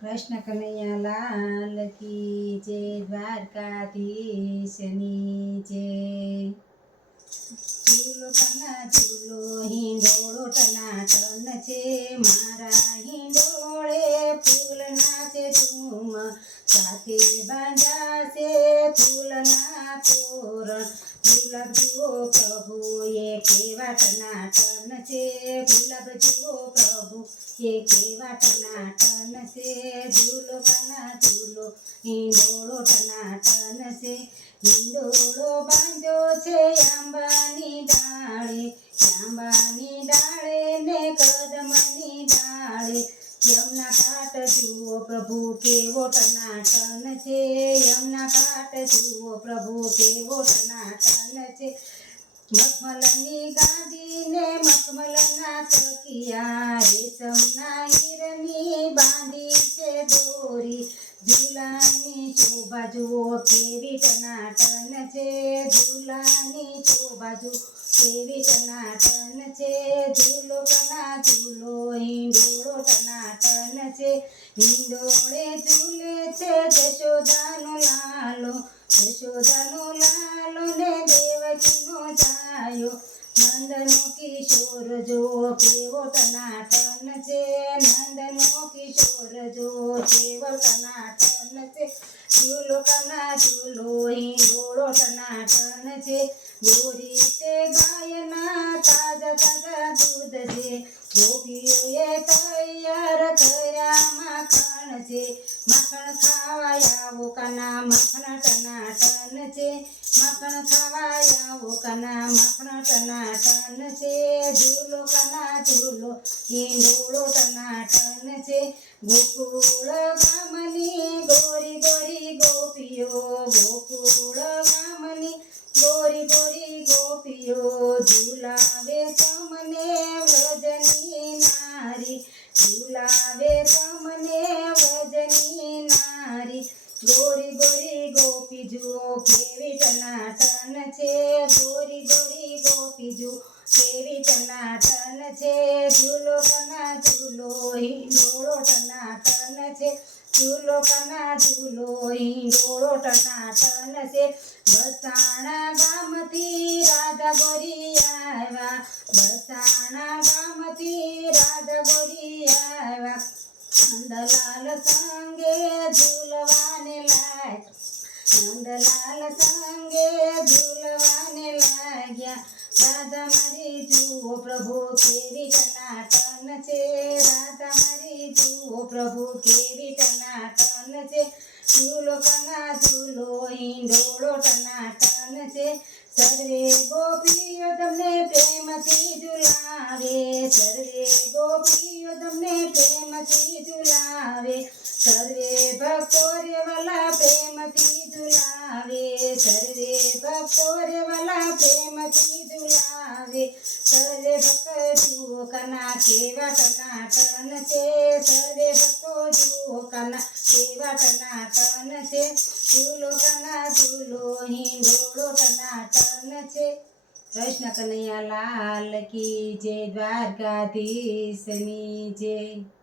કૃષ્ણ કનૈયા લાલ કી જય, દ્વારકાધીશની જય. ઝૂલો કના ઝૂલો હિંડોળો ટનાટન છે, મારા હિંડોળે ફૂલના છે ઝૂમ, સાથે બાંધ્યા છે ફૂલના તોરણ. ગુલાબ જુઓ પ્રભુ એ કેવા ટનાટન છે, ગુલાબ જુઓ પ્રભુ એ કેવા ટનાટન છે. ઝૂલો કના ઝૂલો હિંડોળો ટનાટન છે, હિંડોળો બાંધ્યો છે આંબાની ડાળે, આંબાની ડાળે ને કદમની ડાળે. યમુના ઘાટ જુઓ પ્રભુ કેવો ટનાટન છે, યમુના ઘાટ જુઓ પ્રભુ કેવો ટનાટન છે. મખમલની ગાદી ને મખમલના તકિયા, રેશમના હીરની બાંધી છે દોરી. ઝૂલાની શોભા જુઓ કેવી ટનાટન છે, ઝૂલાની શોભા જુઓ કેવી ટનાટન છે. ઝૂલો કના ઝૂલો હિંડોળો ટનાટન છે, હિંડોળે ઝૂલે છે જશોદાનો લાલો, જશોદાનો લાલો ને દેવકીનો જાયો. નંદનો કિશોર જુઓ કેવો ટનાટન છે, નંદનો કિશોર જુઓ કેવો ટનાટન છે. ઝૂલો કના ઝૂલો હિંડોળો ટનાટન છે, ગોરી તે ગાયના તાજા તાજા દૂધ છે. ગોપીઓએ તૈયાર કર્યા માખણ છે, માખણ ખાવા આવો કના માખણ ટનાટન છે, માખણ ખાવા આવો કના માખણ ટનાટન છે. ઝૂલો કના ઝૂલો હિંડોળો ટનાટન છે, ગોકુળ ગામની ગોરી ગોરી ગોપીઓ, ગોકુળ ગામની ગોરી ગોરી ગોપીઓ. ઝૂલાવે તમને વ્રજની નારી, ઝૂલાવે તમને વ્રજની નારી. ગોરી ગોરી ગોપી જુઓ કેવી ટનાટન છે, ગોરી ગોરી ગોપી જુઓ કેવી ટનાટન છે. ઝૂલો કના ઝૂલો હિંડોળો ટનાટન છે, ઝૂલો કના ઝૂલો હિંડોળો ટનાટન છે. બસાણા ગામથી રાધા ગોરી આવ્યા, બસાણા ગામથી રાધા ગોરી આવ્યા. નંદલાલ સંગે ઝૂલવાને લાગ્યા, નંદલાલ સંગે ઝૂલવાને લાગ્યા. રાધા મારી જુઓ પ્રભુ કેવી ટનાટન છે, રાધા મારી જુઓ પ્રભુ કેવી ટનાટન છે. ઝૂલો કના ઝૂલો હિંડોળો ટનાટન છે, સર્વે ગોપીઓ તમને પ્રેમથી ઝુલાવે, સર્વે ગોપીઓ તમને પ્રેમથી ઝુલાવે. સર્વે ભક્તો રે વાલા પ્રેમથી ઝુલાવે, સર્વે ભક્તો રે વાલા પ્રેમથી ઝુલાવે. સર્વે ભક્ત જુઓ કના કેવા ટનાટન છે, સર્વે ભક્તો જુઓ કના કેવા ટનાટન છે. ઝૂલો કના ઝૂલો હિંડોળો ટનાટન છે. કૃષ્ણ કનૈયા લાલ કી જય, દ્વારકાધીશની જય.